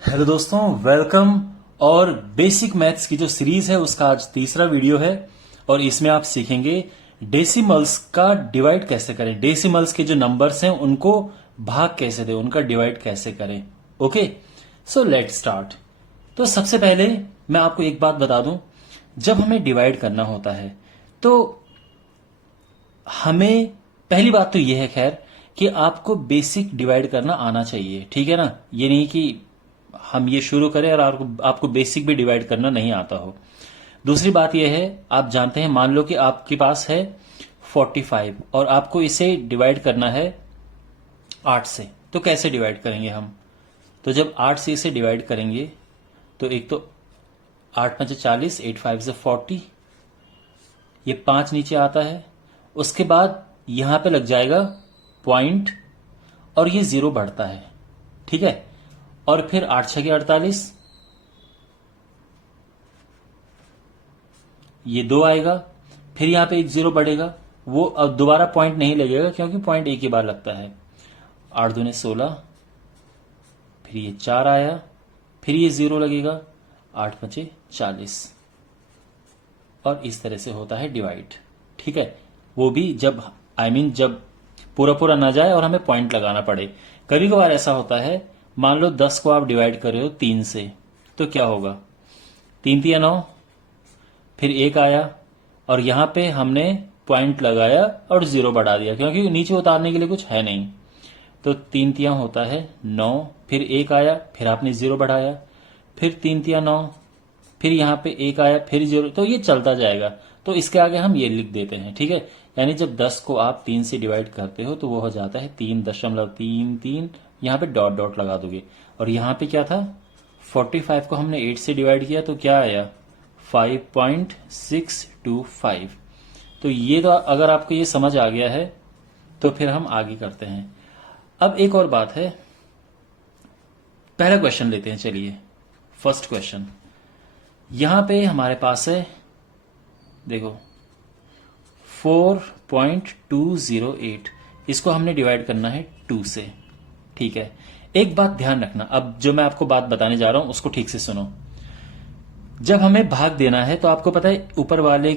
Hello दोस्तों, welcome. और basic maths की जो सीरीज है उसका आज तीसरा वीडियो है और इसमें आप सीखेंगे डेसिमल्स का डिवाइड कैसे करें। डेसिमल्स के जो नंबर्स हैं उनको भाग कैसे दें, उनका डिवाइड कैसे करें। Okay, so let start. तो सबसे पहले मैं आपको एक बात बता दूं, जब हमें डिवाइड करना होता है तो हमें पहली बात तो यह है खैर कि आपको बेसिक डिवाइड करना आना चाहिए, ठीक है ना। ये नहीं कि हम ये शुरू करें और आपको बेसिक भी डिवाइड करना नहीं आता हो। दूसरी बात यह है, आप जानते हैं, मान लो कि आपके पास है 45 और आपको इसे डिवाइड करना है 8 से। तो कैसे डिवाइड करेंगे हम? तो जब 8 से इसे डिवाइड करेंगे तो एक तो 8 5 40, 8 5 से 40, ये 5 नीचे आता है। उसके बाद यहां पे लग जाएगा पॉइंट और ये 0 बढ़ता है, ठीक है। और फिर 8 6 48, ये 2 आएगा। फिर यहां पे एक 0 बढ़ेगा, वो अब दोबारा पॉइंट नहीं लगेगा क्योंकि पॉइंट एक ही बार लगता है। 8 दूने 16, फिर ये 4 आया, फिर ये 0 लगेगा, 8 5 40। और इस तरह से होता है डिवाइड, ठीक है। वो भी जब जब पूरा पूरा ना जाए और हमें पॉइंट लगाना पड़े। कभी कभार ऐसा होता है, मान लो 10 को आप डिवाइड कर रहे हो 3 से, तो क्या होगा? 3 3 9, फिर 1 आया और यहां पे हमने पॉइंट लगाया और 0 बढ़ा दिया क्योंकि नीचे उतारने के लिए कुछ है नहीं। तो 3 3 होता है 9, फिर 1 आया, फिर आपने 0 बढ़ाया, फिर 3 3 9, फिर यहां पे 1 आया, फिर 0। तो ये चलता जाएगा। तो इसके आगे हम ये लिख देते हैं, ठीक है। यानी जब 10 को आप 3 से डिवाइड करते हो तो वो हो जाता है 3.33। यहां पे डॉट डॉट लगा दोगे। और यहां पे क्या था? 45 को हमने 8 से डिवाइड किया तो क्या आया? 5.625। तो ये तो अगर आपको ये समझ आ गया है तो फिर हम आगे करते हैं। अब एक और बात है, पहला क्वेश्चन लेते हैं, चलिए। फर्स्ट क्वेश्चन यहां पे हमारे पास है, देखो 4.208। इसको हमने डिवाइड करना है 2 से, ठीक है। एक बात ध्यान रखना, अब जो मैं आपको बात बताने जा रहा हूं उसको ठीक से सुनो। जब हमें भाग देना है तो आपको पता है ऊपर वाले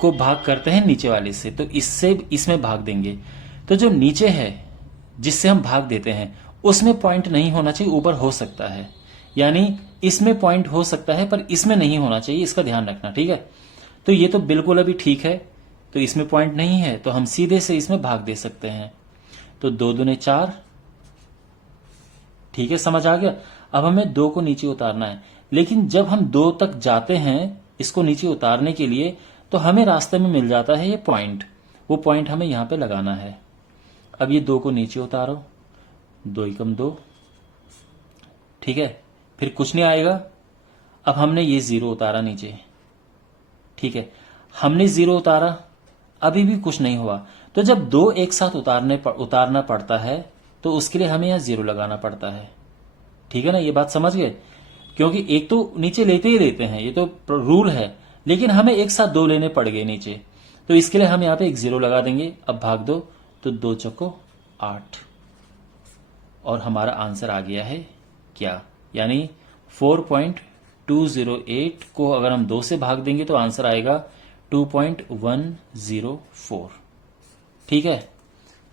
को भाग करते हैं नीचे वाले से, तो इससे इसमें भाग देंगे। तो जो नीचे है जिससे हम भाग देते हैं उसमें पॉइंट नहीं होना चाहिए, ऊपर हो सकता है। यानी इसमें पॉइंट हो सकता है पर इसमें नहीं होना चाहिए, इसका ध्यान रखना, ठीक है। तो ये तो बिल्कुल अभी ठीक है, तो इसमें पॉइंट नहीं है तो हम सीधे से इसमें भाग दे सकते हैं। तो 2 दूने 4, ठीक है, समझ आ गया। अब हमें 2 को नीचे उतारना है, लेकिन जब हम 2 तक जाते हैं इसको नीचे उतारने के लिए तो हमें रास्ते में मिल जाता है ये पॉइंट। वो पॉइंट हमें यहां पे लगाना है। अब ये 2 को नीचे उतारो, 2 एकम 2, ठीक है। फिर कुछ नहीं आएगा। अब हमने ये 0 उतारा नीचे, ठीक है। हमने 0 उतारा, अभी भी कुछ नहीं हुआ। तो जब 2 एक साथ उतारना पड़ता है तो उसके लिए हमें यहां 0 लगाना पड़ता है, ठीक है ना। ये बात समझ गए? क्योंकि एक तो नीचे लेते ही लेते हैं, ये तो रूल है, लेकिन हमें एक साथ 2 लेने पड़ गए नीचे, तो इसके लिए हम यहां पे एक 0 लगा देंगे। अब भाग दो, तो 2 चौको 8 और हमारा आंसर आ गया है क्या? यानी 4.208 को अगर हम 2 से भाग देंगे तो आंसर आएगा 2.104, ठीक है।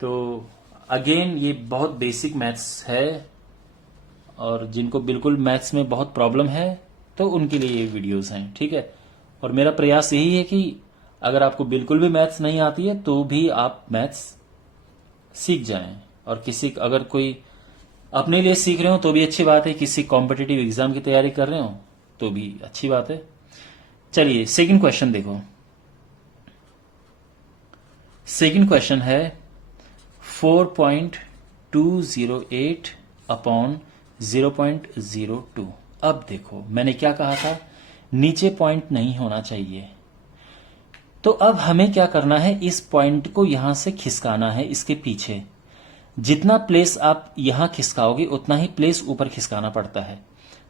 तो अगेन ये बहुत बेसिक मैथ्स है और जिनको बिल्कुल मैथ्स में बहुत प्रॉब्लम है तो उनके लिए ये वीडियोस हैं, ठीक है। और मेरा प्रयास यही है कि अगर आपको बिल्कुल भी मैथ्स नहीं आती है तो भी आप मैथ्स सीख जाएं। और किसी अगर कोई अपने लिए सीख रहे हो तो भी अच्छी बात है, किसी कॉम्पिटिटिव एग्जाम की तैयारी कर रहे हो तो भी अच्छी बात है। चलिए सेकंड क्वेश्चन देखो। सेकंड क्वेश्चन है 4.208 अपॉन 0.02। अब देखो मैंने क्या कहा था, नीचे पॉइंट नहीं होना चाहिए। तो अब हमें क्या करना है, इस पॉइंट को यहां से खिसकाना है इसके पीछे। जितना प्लेस आप यहां खिसकाओगे उतना ही प्लेस ऊपर खिसकाना पड़ता है।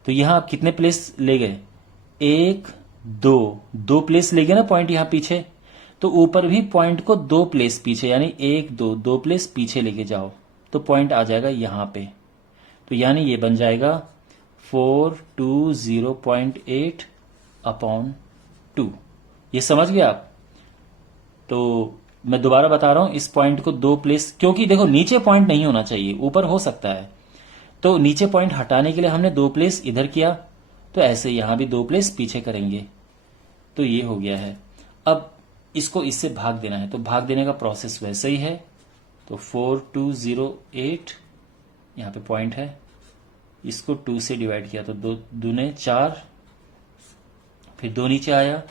तो यहां आप कितने प्लेस ले गए? 1 2 प्लेस ले गए ना पॉइंट यहां पीछे। तो ऊपर भी पॉइंट को 2 प्लेस पीछे, यानी 1 2 प्लेस पीछे लेके जाओ तो पॉइंट आ जाएगा यहां पे। तो यानी ये बन जाएगा 420.8 अपॉन 2। ये समझ गए आप? तो मैं दोबारा बता रहा हूं, इस पॉइंट को दो प्लेस, क्योंकि देखो नीचे पॉइंट नहीं होना चाहिए, ऊपर हो सकता है, तो नीचे पॉइंट हटाने के लिए हमने दो प्लेस इधर किया, तो ऐसे यहां भी दो प्लेस पीछे करेंगे, तो ये हो गया है। अब इसको इससे भाग देना है, तो भाग देने का प्रोसेस वैसे ही है। तो 4208 यहां पे पॉइंट है, इसको 2 से डिवाइड किया तो 2 दूने 4, फिर 2 नीचे आया,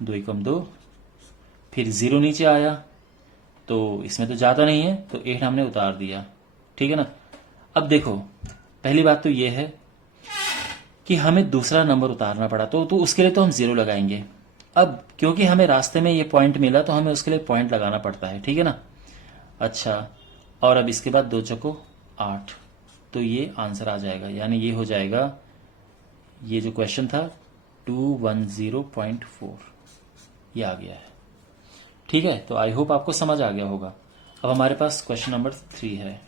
2 एकम 2, फिर 0 नीचे आया, तो इसमें तो जाता नहीं है, तो 8 हमने उतार दिया। ठीक है ना? अब देखो, पहली बात तो ये है कि हमें दूसरा नंबर उतारना पड़ा, तो उसके लिए तो हम 0 लगाएंगे। अब क्योंकि हमें रास्ते में ये पॉइंट मिला, तो हमें उसके लिए पॉइंट लगाना पड़ता है। ठीक है ना? अच्छा, और अब इसके बाद 2 चौको 8, तो ये आंसर आ जाएगा, यानी ये हो जाएगा, ये जो क्वेश्चन था 210.4, ये आ गया है। ठीक है? तो आई होप आपको समझ आ गया होगा। अब हमारे पास क्वेश्चन नंबर 3 है।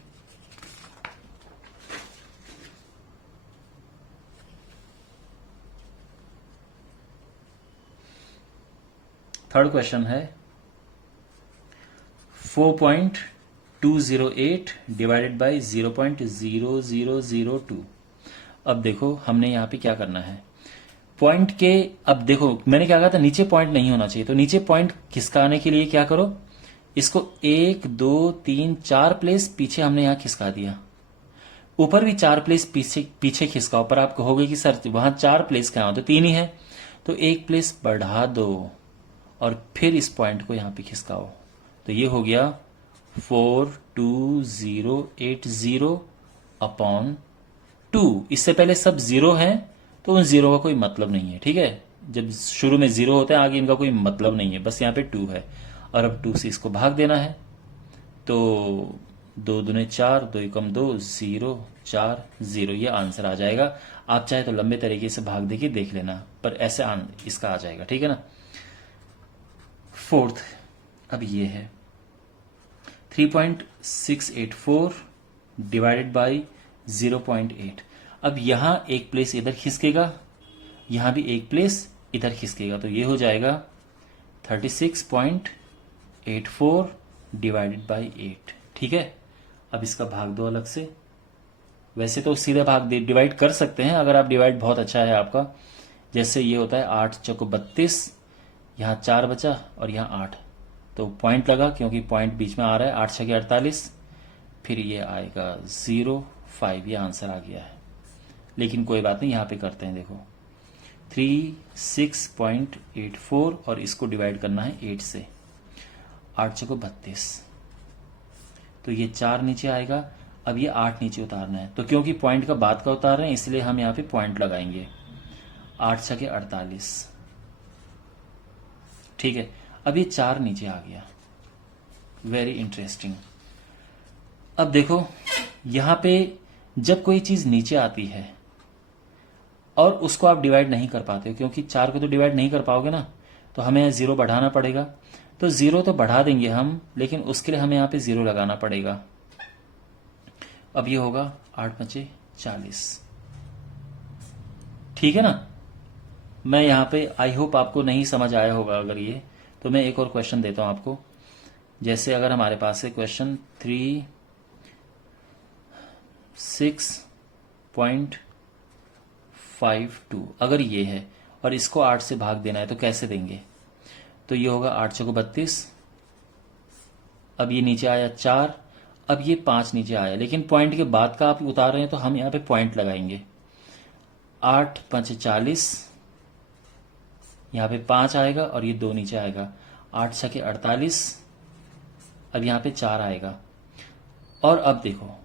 थर्ड क्वेश्चन है 4.208 डिवाइडेड बाई 0.0002। अब देखो हमने यहां पे क्या करना है, पॉइंट के, अब देखो मैंने क्या कहा था, नीचे पॉइंट नहीं होना चाहिए, तो नीचे पॉइंट खिसकाने के लिए क्या करो, इसको 1 2 3 4 प्लेस पीछे हमने यहां खिसका दिया, ऊपर भी 4 प्लेस पीछे पीछे खिसकाओ, पर आप कहोगे कि सर वहां 4 प्लेस कहां, तो 3 ही है, तो 1 प्लेस बढ़ा दो और फिर इस पॉइंट को यहां पे खिसकाओ, तो ये हो गया 42080 अपॉन 2। इससे पहले सब 0 है, तो उन 0 का कोई मतलब नहीं है। ठीक है? जब शुरू में 0 होते हैं, आगे इनका कोई मतलब नहीं है, बस यहां पे 2 है, और अब 2 से इसको भाग देना है, तो 2 दूने 4, 2 एकम 2, 0 4 0, ये आंसर आ जाएगा। आप चाहे तो लंबे तरीके से भाग देके देख लेना, पर ऐसे इसका आ जाएगा। ठीक है ना? फोर्थ, अब ये है 3.684 डिवाइडेड बाई 0.8। अब यहां एक प्लेस इधर खिसकेगा, यहां भी एक प्लेस इधर खिसकेगा, तो ये हो जाएगा 36.84 डिवाइडेड बाई 8। ठीक है? अब इसका भाग दो अलग से, वैसे तो सीधा भाग डिवाइड कर सकते हैं, अगर आप डिवाइड बहुत अच्छा है आपका, जैसे ये होता है 8 चौको 32, यहां 4 बचा और यहां 8, तो पॉइंट लगा क्योंकि पॉइंट बीच में आ रहा है, 8 छके 48, फिर ये आएगा 0.5, ये आंसर आ गया है। लेकिन कोई बात नहीं, यहां पे करते हैं, देखो 36.84 और इसको डिवाइड करना है 8 से, 8 चौको 32, तो ये 4 नीचे आएगा, अब ये 8 नीचे उतारना है, तो क्योंकि पॉइंट का बाद का उतार रहे हैं इसलिए हम यहां पे पॉइंट लगाएंगे, 8 छके 48। ठीक है? अब ये 4 नीचे आ गया, वेरी इंटरेस्टिंग। अब देखो यहां पे जब कोई चीज नीचे आती है और उसको आप डिवाइड नहीं कर पाते हो, क्योंकि 4 को तो डिवाइड नहीं कर पाओगे ना, तो हमें 0 बढ़ाना पड़ेगा, तो 0 तो बढ़ा देंगे हम, लेकिन उसके लिए हमें यहां पे 0 लगाना पड़ेगा। अब ये होगा 8 बचे 40। ठीक है ना? मैं यहां पे आई होप आपको नहीं समझ आया होगा, अगर ये, तो मैं एक और क्वेश्चन देता हूं आपको। जैसे अगर हमारे पास है क्वेश्चन 36.52, अगर ये है और इसको 8 से भाग देना है, तो कैसे देंगे? तो ये होगा 8 चौको 32, अब ये नीचे आया 4, अब ये 5 नीचे आया, लेकिन पॉइंट के बाद का आप उतार रहे हैं, तो हम यहां पे पॉइंट लगाएंगे, 8 5 40, यहां पे 5 आएगा और ये 2 नीचे आएगा, 8 छके 48, अब यहां पे 4 आएगा, और अब देखो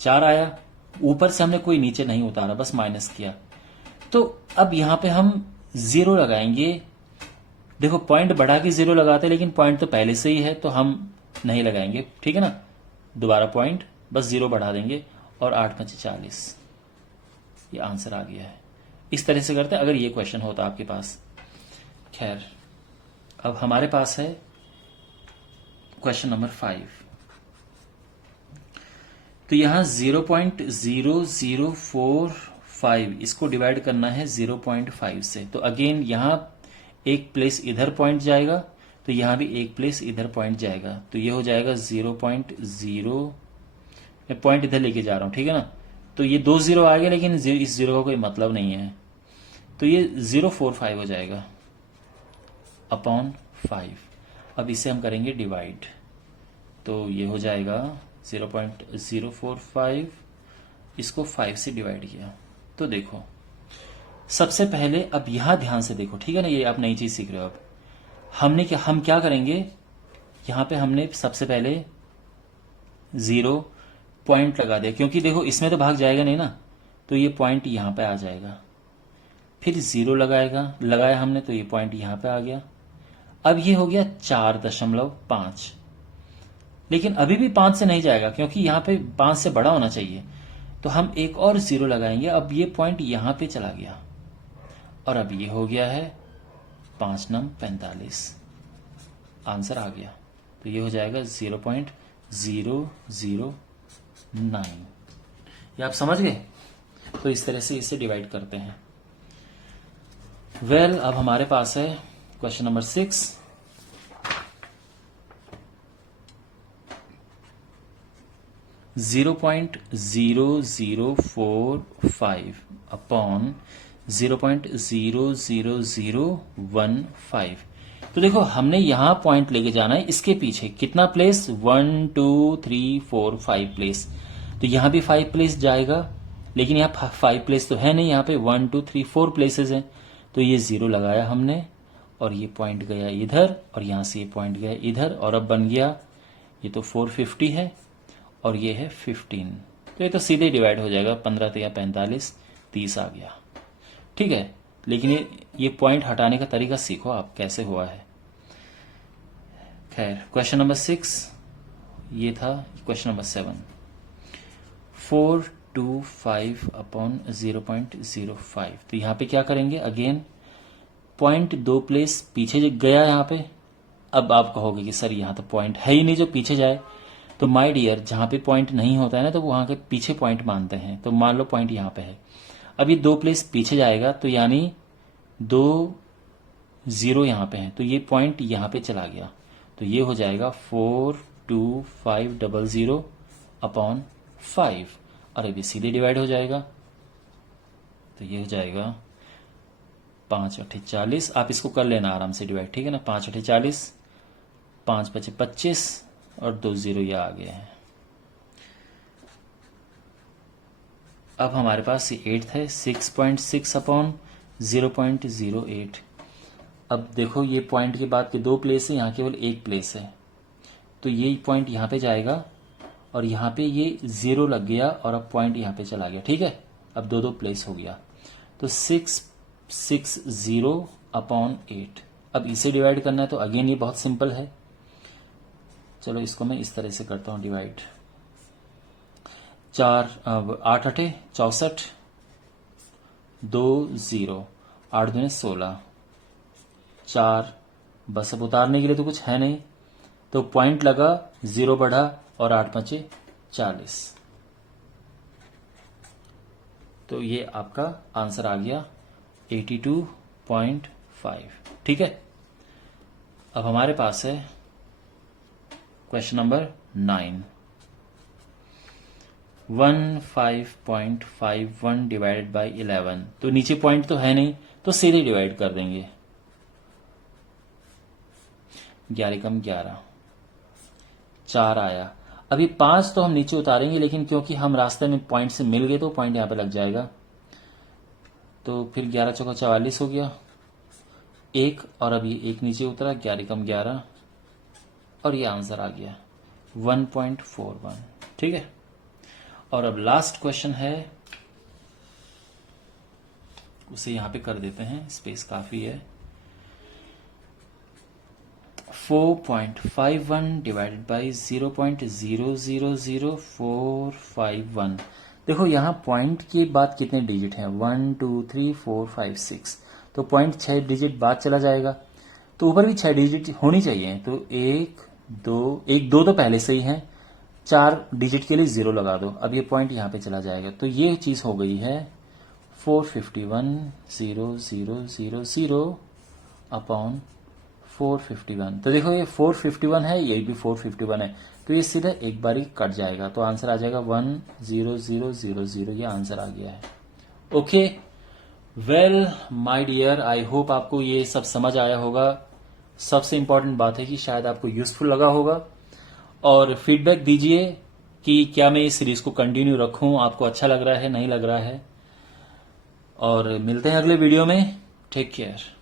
4 आया, ऊपर से हमने कोई नीचे नहीं उतारा, बस माइनस किया, तो अब यहां पे हम 0 लगाएंगे। देखो पॉइंट बढ़ा के 0 लगाते, लेकिन पॉइंट तो पहले से ही है, तो हम नहीं लगाएंगे। ठीक है ना? दोबारा पॉइंट, बस 0 बढ़ा देंगे, और 8 5 40, ये आंसर आ गया है। इस तरह से करते हैं अगर ये क्वेश्चन होता आपके पास। खैर, अब हमारे पास है क्वेश्चन नंबर 5। तो यहां 5 इसको डिवाइड करना है 0.5 से, तो अगेन यहां एक प्लेस इधर पॉइंट जाएगा, तो यहां भी एक प्लेस इधर पॉइंट जाएगा, तो ये हो जाएगा 0.0। मैं पॉइंट इधर लेके जा रहा हूं, ठीक है ना। तो ये 2 0 आ गया, लेकिन इस 0 का कोई मतलब नहीं है, तो ये 0.45 हो जाएगा अपॉन 5। अब इसे हम करेंगे डिवाइड, तो ये हो जाएगा 0.045, इसको 5 से डिवाइड किया। तो देखो सबसे पहले अब यहां ध्यान से देखो, ठीक है ना, ये आप नई चीज सीख रहे हो। अब हम क्या करेंगे, यहां पे हमने सबसे पहले 0 पॉइंट लगा दिया, क्योंकि देखो इसमें तो भाग जाएगा नहीं ना, तो ये पॉइंट यहां पे आ जाएगा। फिर 0 लगाया हमने, तो ये पॉइंट यहां पे आ गया। अब ये हो गया 4.5, लेकिन अभी भी 5 से नहीं जाएगा, क्योंकि यहां पे 5 से बड़ा होना चाहिए, तो हम एक और 0 लगाएंगे। अब ये पॉइंट यहां पे चला गया, और अब ये हो गया है 5 नम 45, आंसर आ गया। तो ये हो जाएगा 0.009। ये आप समझ गए। तो इस तरह से इसे डिवाइड करते हैं। अब हमारे पास है क्वेश्चन नंबर 6। (0.0045 अपॉन 0.00015। तो देखो हमने यहां पॉइंट लेके जाना है, इसके पीछे कितना प्लेस, 1 2 3 4 5 प्लेस, तो यहां भी 5 प्लेस जाएगा, लेकिन यहाँ 5 प्लेस तो है नहीं, यहाँ पे 1 2 3 4 प्लेसेस हैं, तो ये 0 लगाया हमने, और ये पॉइंट गया इधर, और यहां से ये पॉइंट गया इधर, और अब बन गया ये तो 450 है, और ये है 15, तो ये तो सीधे डिवाइड हो जाएगा, 15 या 45, 30 आ गया, ठीक है। लेकिन ये पॉइंट हटाने का तरीका सीखो आप, कैसे हुआ है। खैर, क्वेश्चन नंबर 6 ये था। Question number 7, 425 upon 0.05। तो यहां पे क्या करेंगे, अगेन पॉइंट 2 प्लेस पीछे गया यहां पे। अब आप कहोगे कि सर यहां तो पॉइंट है ही नहीं जो पीछे जाए, तो माय डियर जहां पे पॉइंट नहीं होता है ना, तो वहां के पीछे पॉइंट मानते हैं। तो मान लो पॉइंट यहां पे है, अब ये 2 प्लेस पीछे जाएगा, तो यानी 2 0 यहां पे है, तो ये पॉइंट यहां पे चला गया, तो ये हो जाएगा 42500 अपॉन 5, और अभी सीधे डिवाइड हो जाएगा, तो ये हो जाएगा 5 8 40। आप इसको कर लेना आराम से डिवाइड, ठीक है ना। 5 8 40, 5 5 25, और 2 0 ये आ गए हैं। अब हमारे पास ये 8 है, 6.6 अपॉन 0.08। अब देखो ये पॉइंट के बाद के 2 प्लेस है, यहाँ केवल 1 प्लेस है, तो ये पॉइंट यहाँ पे जाएगा, और यहाँ पे ये 0 लग गया, और अब पॉइंट यहाँ पे चला गया, ठीक है। अब 2 प्लेस हो गया, तो 660 अपॉन 8। अब इसे डिवाइड करना है, तो अगेन ये बहुत सिंपल है। चलो इसको मैं इस तरह से करता हूं डिवाइड। 8 8 64, 2 0, 8 दूने 16, 4, बस अब उतारने के लिए तो कुछ है नहीं, तो पॉइंट लगा, 0 बढ़ा, और 8 5 40। तो ये आपका आंसर आ गया 82.5, ठीक है। अब हमारे पास है क्वेश्चन नंबर 9, 15.51 डिवाइडेड बाई 11। तो नीचे पॉइंट तो है नहीं, तो सीधे डिवाइड कर देंगे। 11 कम 11, 4 आया। अभी 5 तो हम नीचे उतारेंगे, लेकिन क्योंकि हम रास्ते में पॉइंट से मिल गए, तो पॉइंट यहां पे लग जाएगा, तो फिर 11 चौका 44 हो गया, 1, और अभी 1 नीचे उतरा, 11 कम 11, और ये आंसर आ गया 1.41, ठीक है। और अब लास्ट क्वेश्चन है, उसे यहां पे कर देते हैं, स्पेस काफी है। 4.51 डिवाइडेड बाई 0.000451। देखो यहां पॉइंट के बाद कितने डिजिट हैं, 1 2 3 4 5 6, तो पॉइंट 6 डिजिट बाद चला जाएगा, तो ऊपर भी 6 डिजिट होनी चाहिए, तो 1 2 तो पहले से ही है, 4 डिजिट के लिए 0 लगा दो। अब ये पॉइंट यहां पे चला जाएगा, तो ये चीज हो गई है 451,0,0,0 अपॉन 451। तो देखो ये 451 है, ये भी 451 है, तो ये सीधा एक बार ही कट जाएगा, तो आंसर आ जाएगा 10000। ये आंसर आ गया है। Okay, well my dear, I hope आपको ये सब समझ आया होगा। सबसे इंपॉर्टेंट बात है कि शायद आपको यूजफुल लगा होगा, और फीडबैक दीजिए कि क्या मैं इस सीरीज को कंटिन्यू रखूं, आपको अच्छा लग रहा है नहीं लग रहा है। और मिलते हैं अगले वीडियो में। Take care.